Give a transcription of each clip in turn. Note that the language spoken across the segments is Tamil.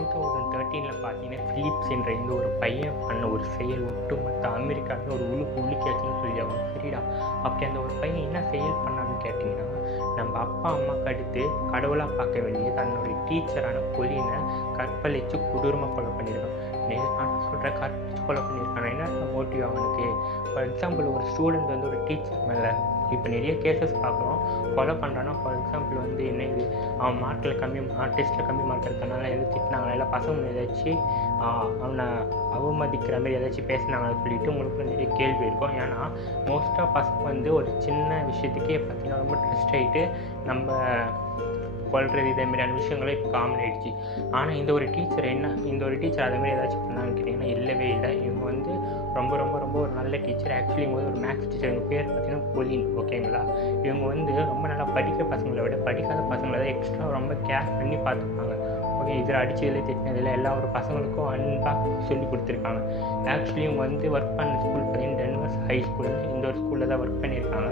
2013 பார்த்தீங்கன்னா, பிலிப்ஸ் என்ற இந்த ஒரு பையன் பண்ண ஒரு செயல் ஒட்டுமொத்த அமெரிக்காவுமே ஒரு உலுக்கியாச்சுன்னு சொல்லி ஆகணும். சரிடா, அப்படி அந்த ஒரு பையன் என்ன செயல் பண்ணான்னு கேட்டிங்கன்னா, நம்ம அப்பா அம்மாவுக்கு அடுத்து கடவுளாக பார்க்க வேண்டிய தன்னுடைய டீச்சரான கொலினை கற்பழித்து கொடூரமாக கொலை பண்ணியிருக்கான். நான் சொல்கிறேன், கற்பழித்து கொலை பண்ணியிருக்கான். என்ன மோட்டிவ் அவனுக்கு? ஃபார் எக்ஸாம்பிள், ஒரு ஸ்டூடெண்ட் வந்து ஒரு டீச்சர் மேலே இப்போ நிறைய கேசஸ் பார்க்குறோம். கொலை பண்ணுறான்னா, ஃபார் எக்ஸாம்பிள் வந்து என்ன இது, அவன் மார்க்கில் டெஸ்ட்டில் கம்மி மார்க் எடுத்தனால எதுவும் திட்டினாங்களா, இல்லை பசங்க ஏதாச்சும் அவனை அவமதிக்கிற மாதிரி ஏதாச்சும் பேசினாங்கன்னு சொல்லிட்டு உங்களுக்கு நிறைய கேள்வி இருக்கும். ஏன்னா மோஸ்ட்டாக பசங்க வந்து ஒரு சின்ன விஷயத்துக்கே பார்த்திங்கன்னா ரொம்ப ட்ரெஸ்ட் ஆகிட்டு நம்ம கொள்வது இதேமாரியான விஷயங்களும் இப்போ காமன் ஆகிடுச்சு. ஆனால் இந்த ஒரு டீச்சர் அதேமாதிரி ஏதாச்சும் பண்ணாங்கன்னு கேட்டிங்கன்னா இல்லவே இல்லை. இவங்க வந்து ரொம்ப ரொம்ப ரொம்ப ஒரு நல்ல டீச்சர். ஆக்சுவலி இவங்க வந்து ஒரு மேக்ஸ் டீச்சர். இவங்க பேர் பார்த்திங்கன்னா கொலின். ஓகேங்களா, இவங்க வந்து ரொம்ப நல்லா படிக்கிற பசங்களை விட படிக்காத பசங்களை தான் எக்ஸ்ட்ரா ரொம்ப கேர் பண்ணி பார்த்துப்பாங்க. ஓகே, இதில் அடித்ததில் திட்டினதில் எல்லா ஒரு பசங்களுக்கும் அன்பாக சொல்லி கொடுத்துருக்காங்க. ஆக்சுவலி இவங்க வந்து ஒர்க் பண்ண ஸ்கூல் பார்த்திங்கன்னா டென்வர்ஸ் ஹை ஸ்கூல், இந்த ஒரு ஸ்கூலில் தான் ஒர்க் பண்ணியிருக்காங்க.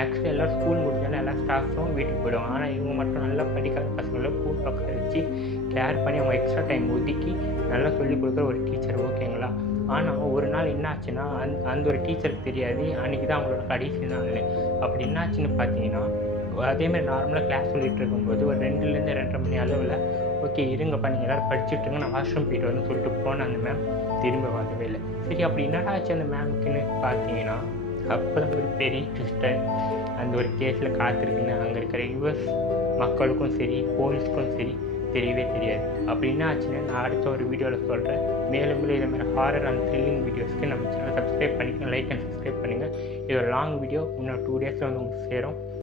ஆக்சுவலி எல்லோரும் ஸ்கூல் முடிஞ்சாலும் எல்லா ஸ்டாஃப்ஸும் வீட்டுக்கு போயிடுவாங்க. ஆனால் இவங்க மட்டும் நல்லா படிக்காத பசங்களை கூட்டு உட்கார வச்சு கேர் பண்ணி அவங்க எக்ஸ்ட்ரா டைம் ஒதுக்கி நல்லா சொல்லிக் கொடுக்குற ஒரு டீச்சர். ஓகேங்களா, ஆனால் ஒரு நாள் என்ன ஆச்சுன்னா, அந்த ஒரு டீச்சருக்கு தெரியாது அன்றைக்கி தான் அவங்களோட கடைசி நாள். அப்படி என்ன ஆச்சுன்னு பார்த்தீங்கன்னா, அதேமாதிரி நார்மலாக கிளாஸ் சொல்லிகிட்டு இருக்கும்போது ஒரு 2லேருந்து 2:30 மணி அளவில் ஓகே இருங்கப்பா, நீங்கள் எல்லோரும் படிச்சுட்டுருங்க, நான் வாஷ்ரூம் போயிட்டு வரேன்னு சொல்லிட்டு போன அந்த மேம் திரும்ப வரவே இல்லை. சரி, அப்படி என்னடா ஆச்சு அந்த மேமுக்குன்னு பார்த்தீங்கன்னா, அப்போ தான் ஒரு பெரிய ட்விஸ்டர் அந்த ஒரு கேஸில் காத்திருக்குன்னு அங்கே இருக்கிற யுஎஸ் மக்களுக்கும் சரி போலீஸ்க்கும் சரி தெரியவே தெரியாது. அப்படி என்ன ஆச்சுன்னு நான் அடுத்த ஒரு வீடியோவில் சொல்கிறேன். மேலும் இதே மாதிரி ஹாரர் அண்ட் த்ரில்லிங் வீடியோஸ்க்கு நம்ம சேனல் சப்ஸ்கிரைப் பண்ணிக்கோங்க, லைக் அண்ட் சப்ஸ்கிரைப் பண்ணுங்கள். இது ஒரு லாங் வீடியோ, இன்னும் 2 டேஸில் வந்து உங்களுக்கு சேரும்.